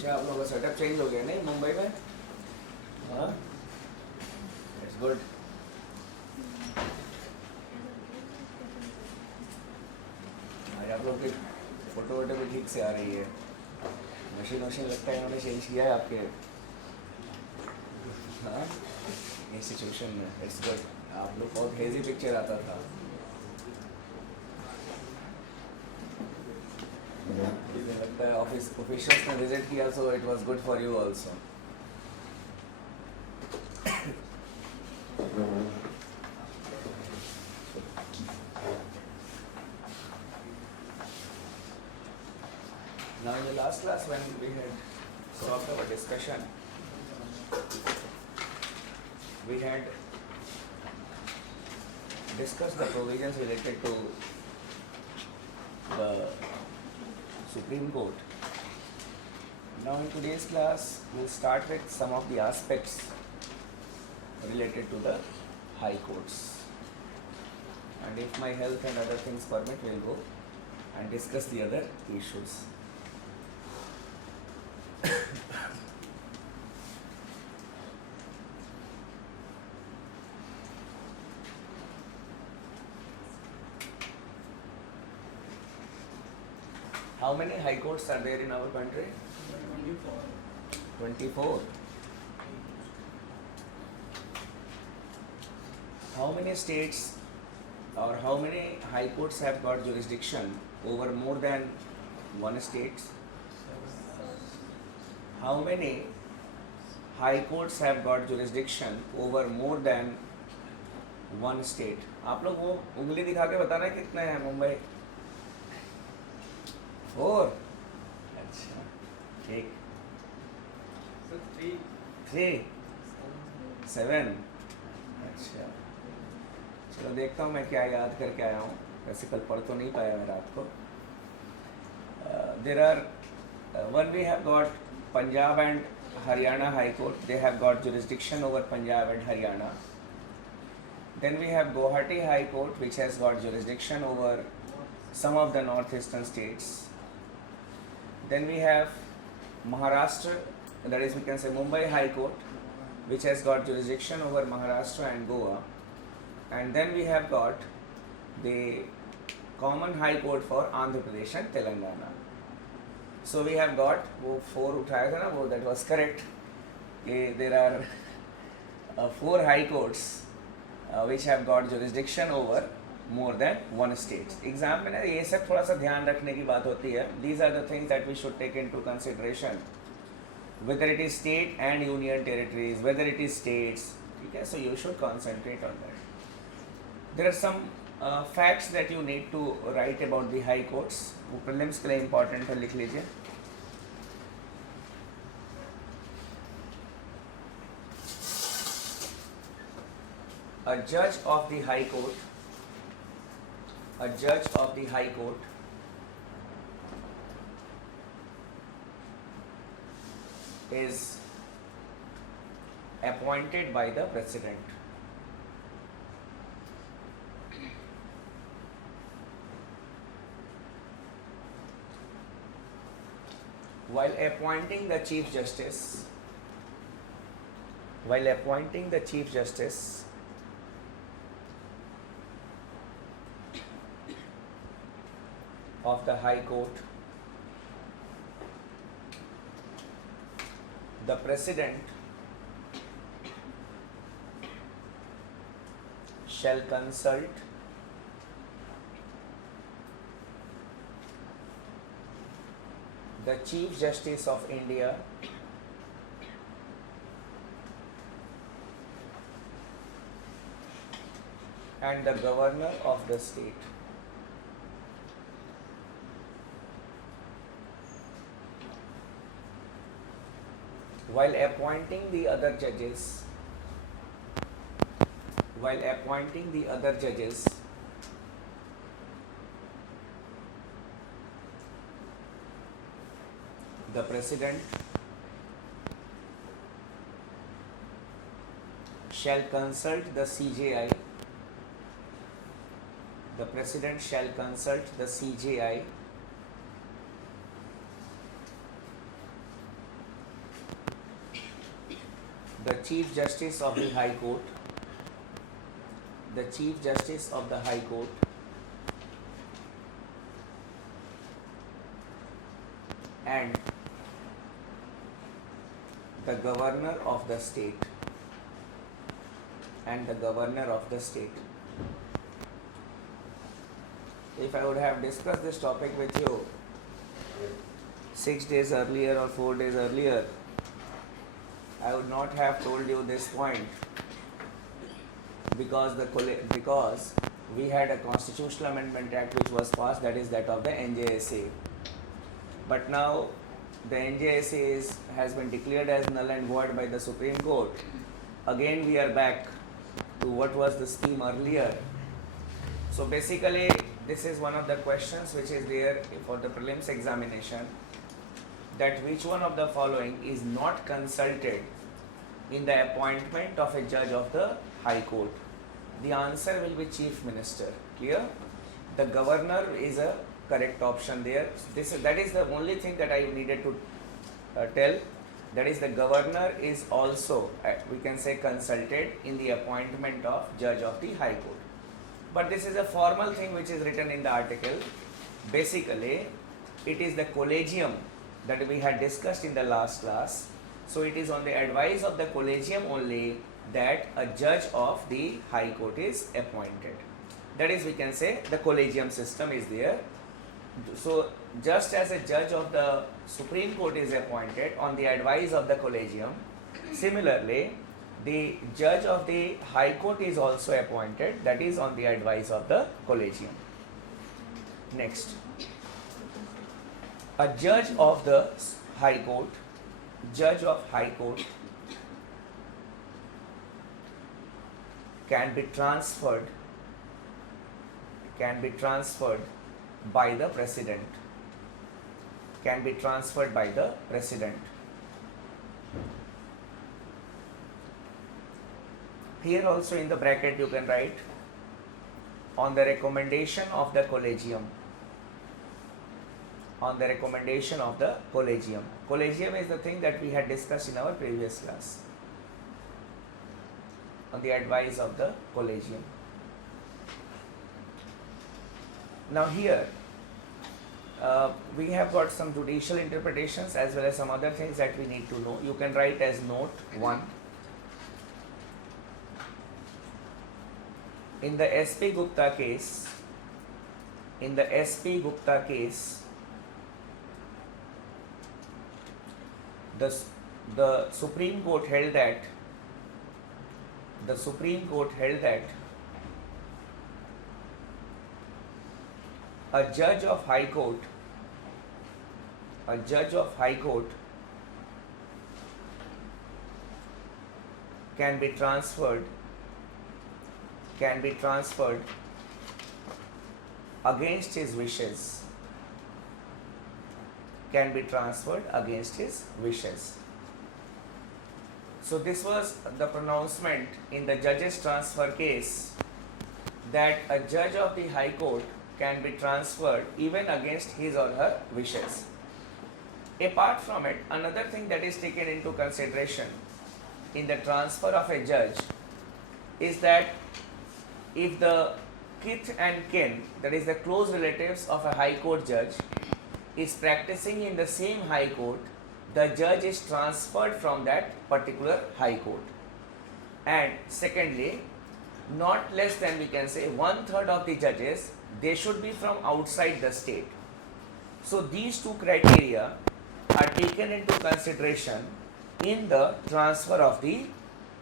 अच्छा, आप लोगों का सेटअप चेंज हो गया नहीं मुंबई में? हाँ, इट्स गुड। आज आप लोग की फोटो वोटो भी ठीक से आ रही है। मशीन वशीन लगता है इन्होंने चेंज किया है आपके, हाँ, ये सिचुएशन में। It's good. आप लोग बहुत हेजी पिक्चर आता था। मुझे लगता है ऑफिस ऑफिशियल्स ने विजिट किया, so it was good for you also. Now in the last class when we had stopped our discussion, we had discussed the provisions related to the Supreme Court. Now in today's class, we'll start with some of the aspects related to the High Courts. And if my health and other things permit, we'll go and discuss the other issues. How many high courts are there in our country? 24. How many states or how many high courts have got jurisdiction over more than one state? How many high courts have got jurisdiction over more than one state? आप लोग वो उंगली दिखा के बताना कितने हैं मुंबई? 4. अच्छा, ठीक। 3, 7. अच्छा, चलो देखता हूँ मैं क्या याद करके आया हूँ। वैसे कल पढ़ तो नहीं पाया मैं रात को। There are one we have got Punjab and Haryana High Court. They have got jurisdiction over Punjab and Haryana. Then we have Guwahati High Court, which has got jurisdiction over some of the northeastern states. Then we have Maharashtra, that is we can say Mumbai High Court, which has got jurisdiction over Maharashtra and Goa. And then we have got the Common High Court for Andhra Pradesh and Telangana. So we have got वो 4 उठाया था ना वो, that was correct. There are 4 high courts which have got jurisdiction over more than one state. Exam में ना ये सब थोड़ा सा ध्यान रखने की बात होती है. These are the things that we should take into consideration. Whether it is state and union territories, whether it is states, ठीक है? So you should concentrate on that. There are some facts that you need to write about the high courts. वो prelims के लिए important है, लिख लीजिए. A judge of the high court, a judge of the high court is appointed by the president. While appointing the Chief Justice, of the High Court, the President shall consult the Chief Justice of India and the Governor of the state. While appointing the other judges, the President shall consult the CJI. The President shall consult the CJI Chief Justice of the High Court, the Chief Justice of the High Court, and the Governor of the state, and the Governor of the state. If I would have discussed this topic with you 6 days earlier or 4 days earlier, I would not have told you this point, because we had a Constitutional Amendment Act which was passed, that is that of the NJSA. But now the NJSA has been declared as null and void by the Supreme Court. Again we are back to what was the scheme earlier. So basically this is one of the questions which is there for the prelims examination, that which one of the following is not consulted in the appointment of a judge of the High Court. The answer will be Chief Minister. Clear? The Governor is a correct option there. That is the only thing that I needed to tell. That is, the Governor is also, we can say, consulted in the appointment of judge of the High Court. But this is a formal thing which is written in the article. Basically, it is the collegium that we had discussed in the last class. So it is on the advice of the collegium only that a judge of the High Court is appointed. That is, we can say, the collegium system is there. So just as a judge of the Supreme Court is appointed on the advice of the collegium, similarly the judge of the High Court is also appointed, that is on the advice of the collegium. Next, a judge of the High Court, judge of High Court can be transferred by the President, can be transferred by the President. Here also in the bracket you can write, on the recommendation of the collegium, on the recommendation of the collegium. Collegium is the thing that we had discussed in our previous class, on the advice of the collegium. Now here we have got some judicial interpretations as well as some other things that we need to know. You can write as note 1. In the SP Gupta case, the Supreme Court held that a judge of High Court can be transferred against his wishes. So this was the pronouncement in the judge's transfer case, that a judge of the High Court can be transferred even against his or her wishes. Apart from it, another thing that is taken into consideration in the transfer of a judge is that if the kith and kin, that is the close relatives of a High Court judge, is practicing in the same High Court, the judge is transferred from that particular High Court. And secondly, not less than, we can say, 1/3 of the judges, they should be from outside the state. So these two criteria are taken into consideration in the transfer of the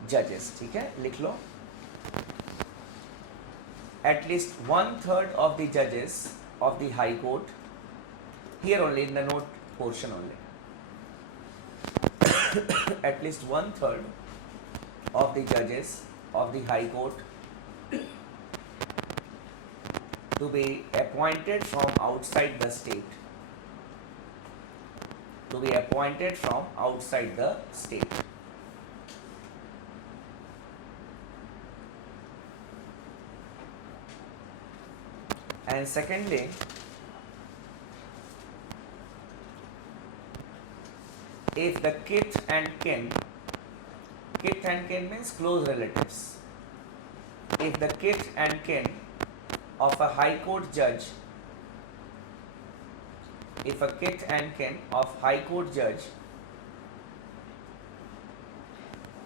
judges. ठीक है, लिख लो. At least 1/3 of the judges of the High Court, here only in the note portion only, at least 1/3 of the judges of the High Court to be appointed from outside the state. And secondly, if the kith and kin Kith and kin means close relatives. If the kith and kin of a high court judge, if a kith and kin of high court judge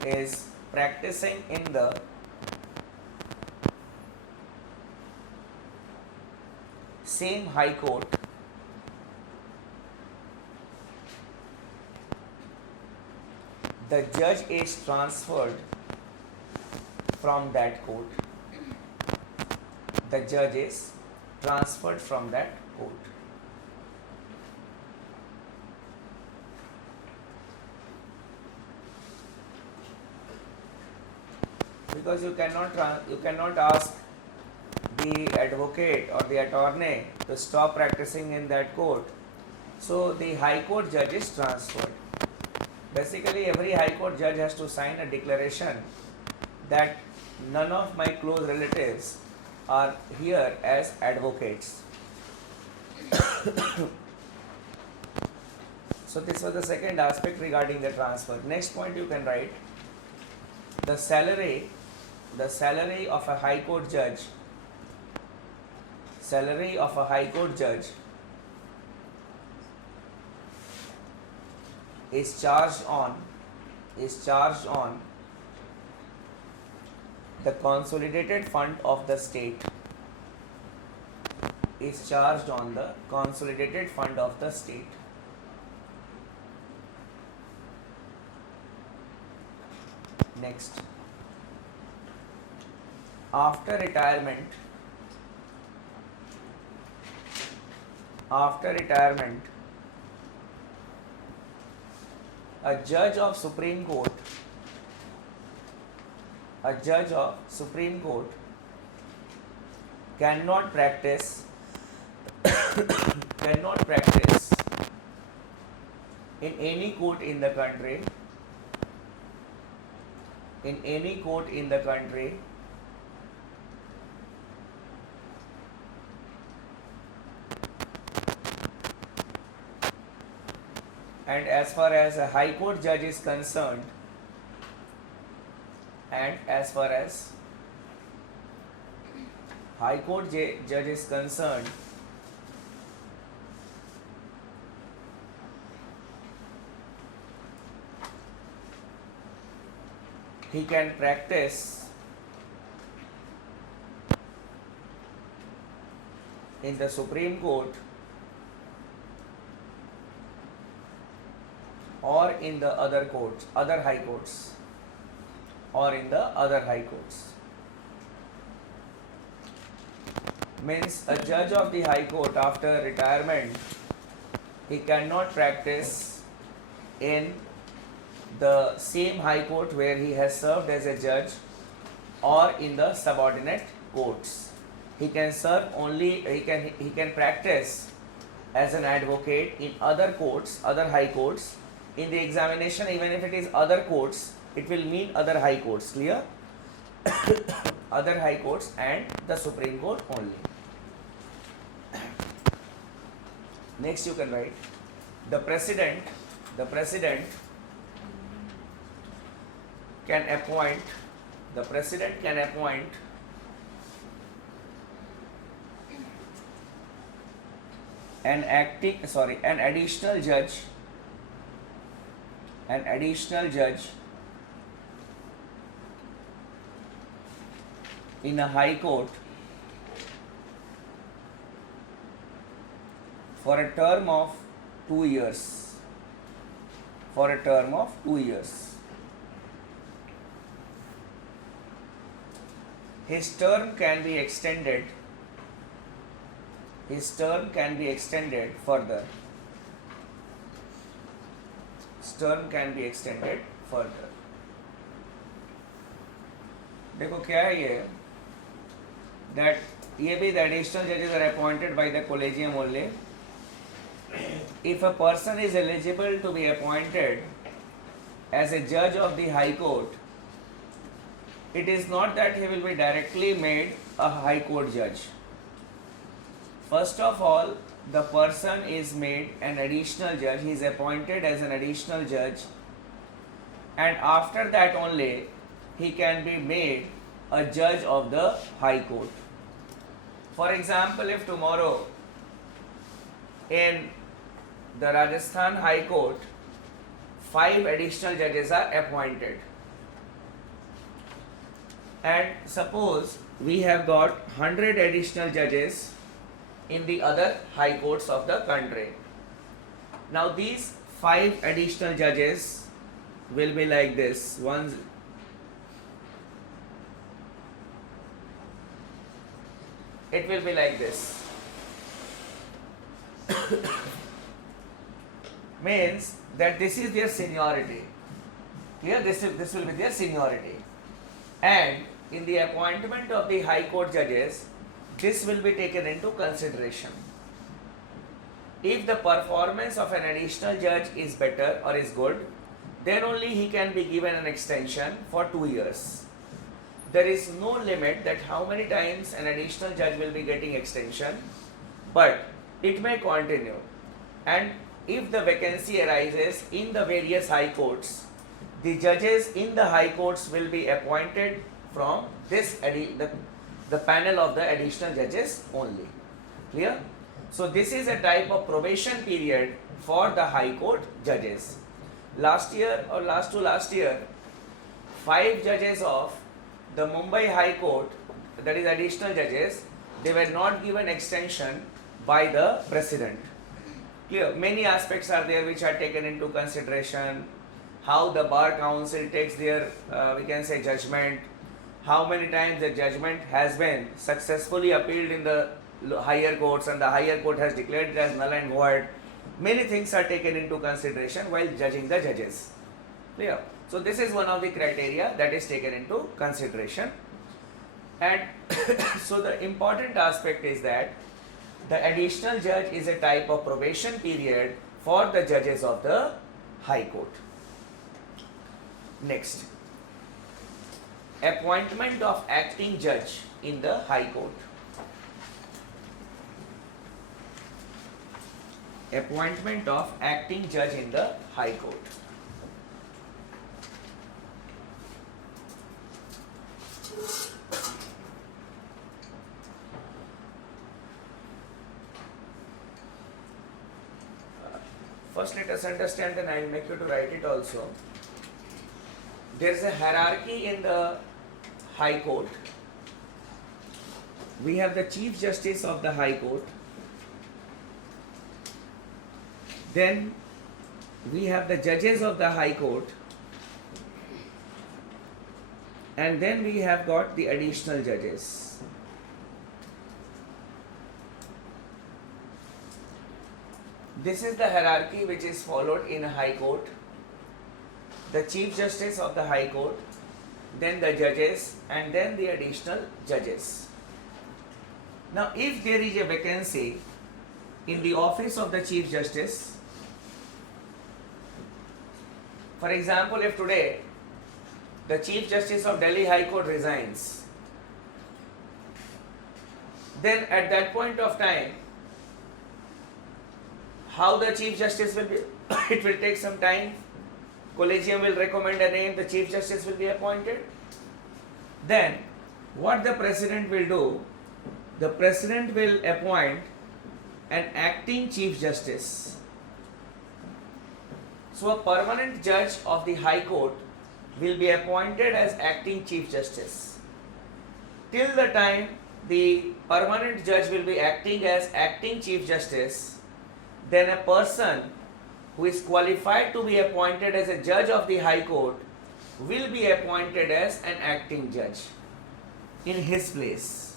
is practicing in the same high court, the judge is transferred from that court. The judge is transferred from that court. Because you cannot ask the advocate or the attorney to stop practicing in that court. So the high court judge is transferred. Basically, every high court judge has to sign a declaration that none of my close relatives are here as advocates. So this was the second aspect regarding the transfer. Next point you can write: the salary of a high court judge, salary of a high court judge is charged on the consolidated fund of the state, is charged on the consolidated fund of the state. Next, after retirement, a judge of Supreme Court cannot practice in any court in the country and as far as a high court judge is concerned, he can practice in the Supreme Court or in the other high courts. Means a judge of the high court after retirement, he cannot practice in the same high court where he has served as a judge or in the subordinate courts. He can practice as an advocate in other high courts. In the examination, even if it is other courts, it will mean other high courts. Clear? Other high courts and the Supreme Court only. Next you can write: the president can appoint an additional judge in a high court for a term of 2 years. His term can be extended further. देखो क्या है ये, that ये भी the additional judges are appointed by the collegium only. If a person is eligible to be appointed as a judge of the high court, it is not that he will be directly made a high court judge. First of all, the person is made an additional judge. He is appointed as an additional judge and after that only he can be made a judge of the High Court. For example, if tomorrow in the Rajasthan High Court 5 additional judges are appointed, and suppose we have got 100 additional judges in the other high courts of the country. Now these 5 additional judges will be like this. It will be like this. Means that this is their seniority. Here this will be their seniority. And in the appointment of the High Court judges, this will be taken into consideration. If the performance of an additional judge is better or is good, then only he can be given an extension for 2 years. There is no limit that how many times an additional judge will be getting extension, but it may continue. And if the vacancy arises in the various high courts, the judges in the high courts will be appointed from the panel of the additional judges only. Clear? So this is a type of probation period for the high court judges. Last year or last to last year, 5 judges of the Mumbai High Court, that is additional judges, they were not given extension by the president. Clear? Many aspects are there which are taken into consideration. How the bar council takes their we can say judgment, how many times the judgment has been successfully appealed in the higher courts and the higher court has declared it as null and void. Many things are taken into consideration while judging the judges. Clear? So this is one of the criteria that is taken into consideration. And so the important aspect is that the additional judge is a type of probation period for the judges of the High Court. Next, appointment of acting judge in the High Court. Appointment of acting judge in the High Court. First let us understand, and I will make you to write it also. There is a hierarchy in the High Court. We have the Chief Justice of the High Court. Then we have the judges of the High Court. And then we have got the additional judges. This is the hierarchy which is followed in a High Court. The Chief Justice of the High Court, then the judges, and then the additional judges. Now, if there is a vacancy in the office of the Chief Justice, for example, if today the Chief Justice of Delhi High Court resigns, then at that point of time, how the Chief Justice will be, it will take some time. Collegium will recommend a name, the Chief Justice will be appointed. Then, what the President will do, the President will appoint an acting Chief Justice. So, a permanent judge of the High Court will be appointed as acting Chief Justice. Till the time the permanent judge will be acting as acting Chief Justice, then a person who is qualified to be appointed as a judge of the High Court will be appointed as an acting judge in his place.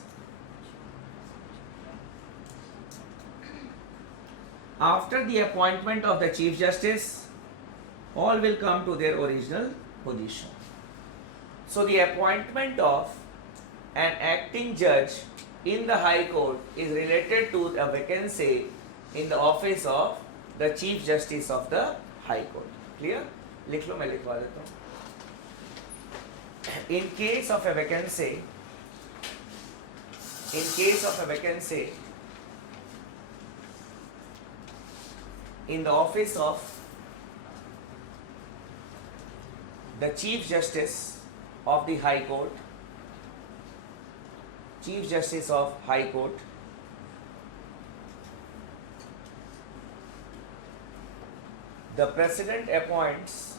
After the appointment of the Chief Justice, all will come to their original position. So the appointment of an acting judge in the High Court is related to a vacancy in the office of the Chief Justice of the High Court. Clear? लिख लो, मैं लिखवा देता हूँ. In case of a vacancy, in the office of the Chief Justice of the High Court, Chief Justice of High Court, the President appoints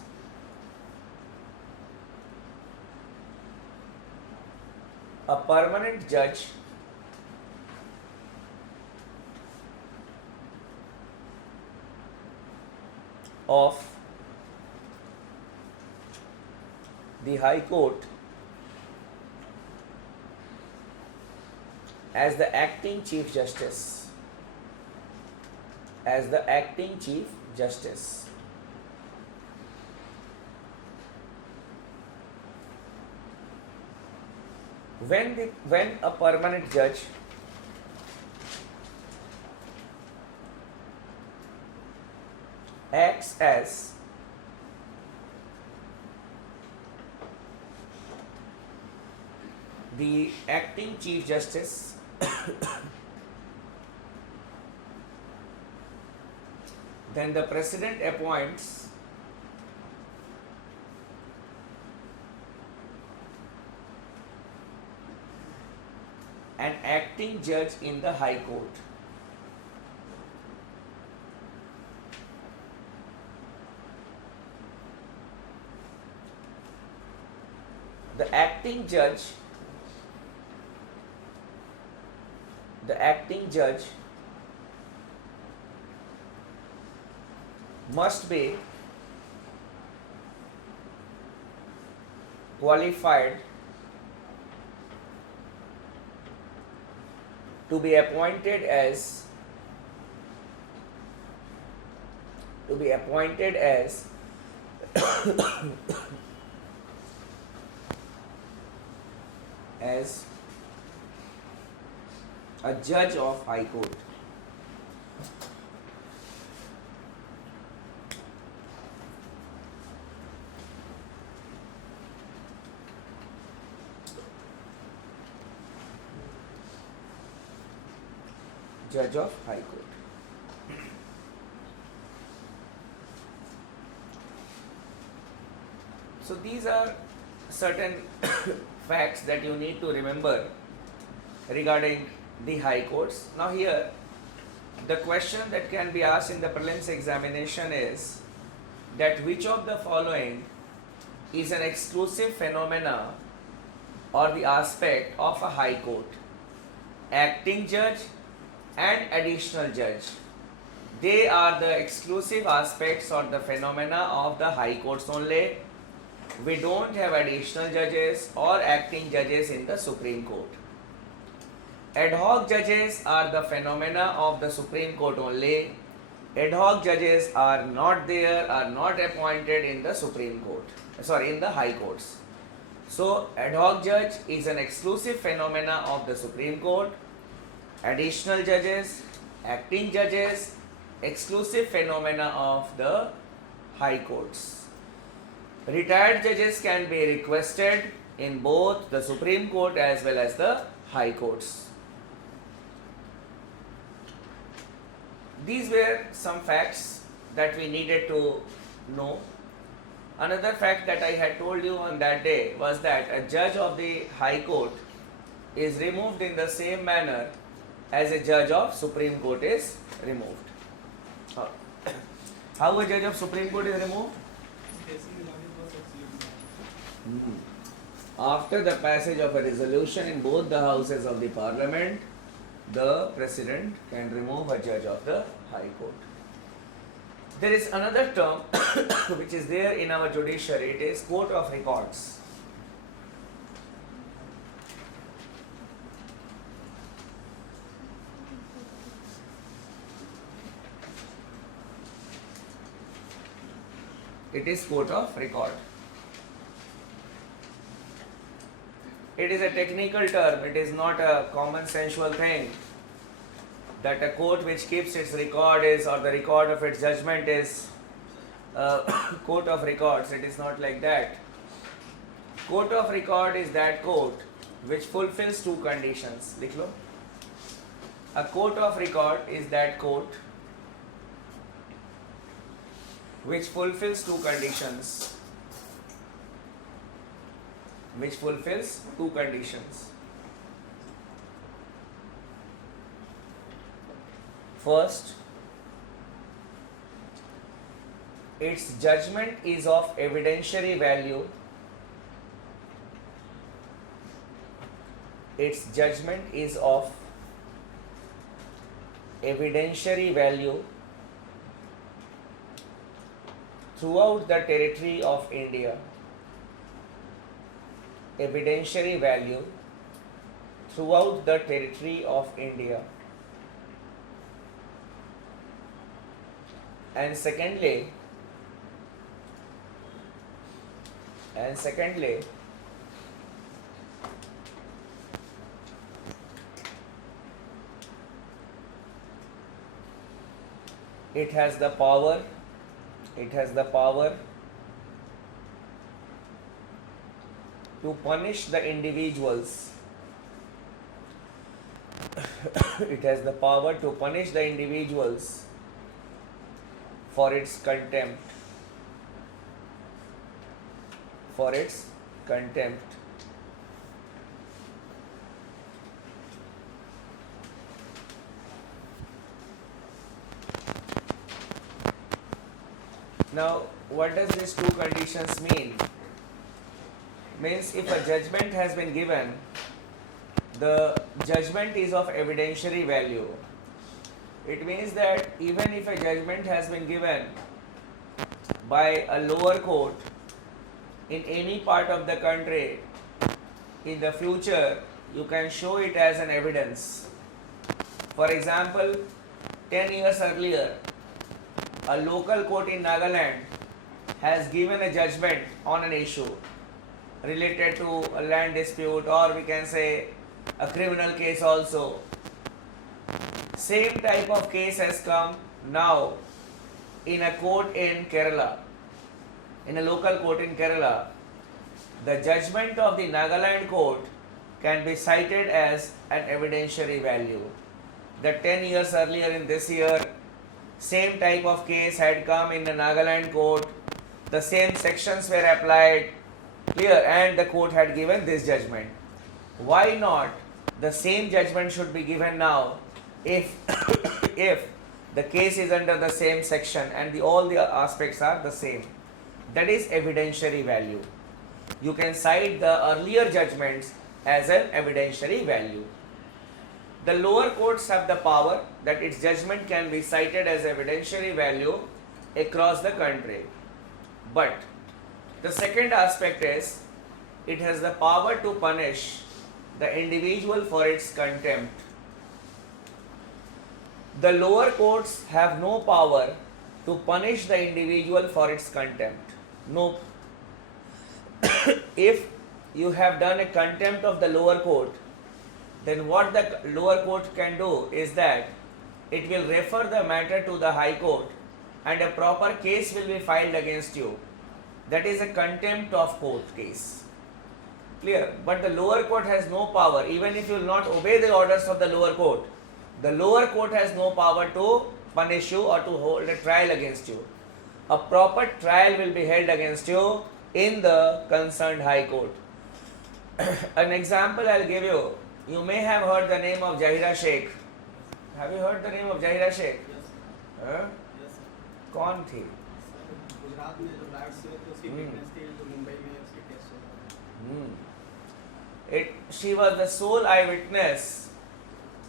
a permanent judge of the High Court as the acting Chief Justice. As the acting Chief Justice. When a permanent judge acts as the acting Chief Justice, then the President appoints an acting judge in the High Court. The acting judge must be qualified to be appointed as as a judge of High Court. Judge of High Court. So these are certain facts that you need to remember regarding the High Courts. Now here, the question that can be asked in the prelims examination is that which of the following is an exclusive phenomena or the aspect of a High Court? Acting judge and additional judge. They are the exclusive aspects or the phenomena of the High Courts only. We don't have additional judges or acting judges in the Supreme Court. Ad hoc judges are the phenomena of the Supreme Court only. Ad hoc judges are not there, are not appointed in the Supreme Court. In the High Courts. So, ad hoc judge is an exclusive phenomena of the Supreme Court. Additional judges, acting judges, exclusive phenomena of the High Courts. Retired judges can be requested in both the Supreme Court as well as the High Courts. These were some facts that we needed to know. Another fact that I had told you on that day was that a judge of the High Court is removed in the same manner as a judge of Supreme Court is removed. How a judge of Supreme Court is removed? After the passage of a resolution in both the houses of the Parliament, the President can remove a judge of the High Court. There is another term which is there in our judiciary. It is Court of Records. It is Court of Record. It is a technical term. It is not a common sensual thing that a court which keeps its record is, or the record of its judgment is Court of Records. It is not like that. Court of Record is that court which fulfills two conditions. Likh lo. A court of record is that court which fulfills two conditions. which fulfills two conditions. First, its judgment is of evidentiary value. Its judgment is of evidentiary value throughout the territory of India. Evidentiary value throughout the territory of India. And secondly, it has the power to punish the individuals. It has the power to punish the individuals for its contempt. Now, what does these two conditions mean? Means if a judgment has been given, the judgment is of evidentiary value. It means that even if a judgment has been given by a lower court in any part of the country, in the future you can show it as an evidence. For example, 10 years earlier, a local court in Nagaland has given a judgment on an issue related to a land dispute, or we can say a criminal case also. Same type of case has come now in a court in Kerala, in a local court in Kerala. The judgment of the Nagaland court can be cited as an evidentiary value. That 10 years earlier in this year, same type of case had come in the Nagaland court, the same sections were applied, clear, and the court had given this judgment. Why not the same judgment should be given now if if the case is under the same section and all the aspects are the same? That is evidentiary value. You can cite the earlier judgments as an evidentiary value. The lower courts have the power that its judgment can be cited as evidentiary value across the country. But the second aspect is it has the power to punish the individual for its contempt. The lower courts have no power to punish the individual for its contempt. No. If you have done a contempt of the lower court, then what the lower court can do is that it will refer the matter to the high court and a proper case will be filed against you. That is a contempt of court case. Clear? But the lower court has no power. Even if you will not obey the orders of the lower court, the lower court has no power to punish you or to hold a trial against you. A proper trial will be held against you in the concerned high court. An example I will give you. You may have heard the name of Zahira Sheikh. Have you heard the name of Zahira Sheikh? Yes. Huh? Yes. कौन थी? गुजरात में जो rights हुए थे उसकी witness थी, जो मुंबई में उसके केस हुआ। She was the sole eyewitness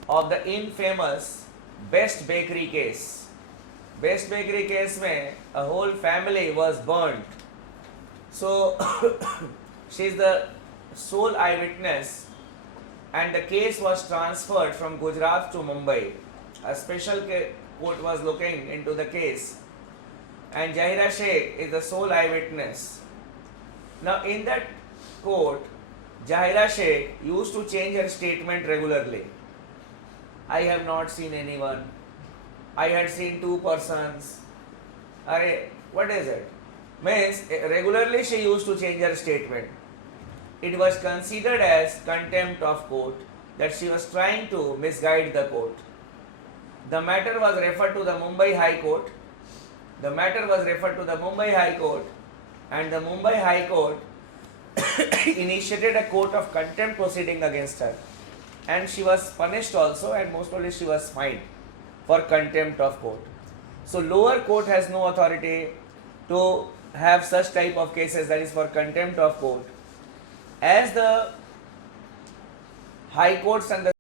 of the infamous Best Bakery case. Best Bakery case में a whole family was burnt. So she is the sole eyewitness. And the case was transferred from Gujarat to Mumbai. A special court was looking into the case. And Zahira Sheikh is the sole eyewitness. Now in that court, Zahira Sheikh used to change her statement regularly. I have not seen anyone. I had seen two persons. What is it? Means regularly she used to change her statement. It was considered as contempt of court, that she was trying to misguide the court. The matter was referred to the Mumbai High Court. And the Mumbai High Court initiated a court of contempt proceeding against her, and she was punished also, and most probably she was fined for contempt of court. So lower court has no authority to have such type of cases, that is for contempt of court, as the high courts and the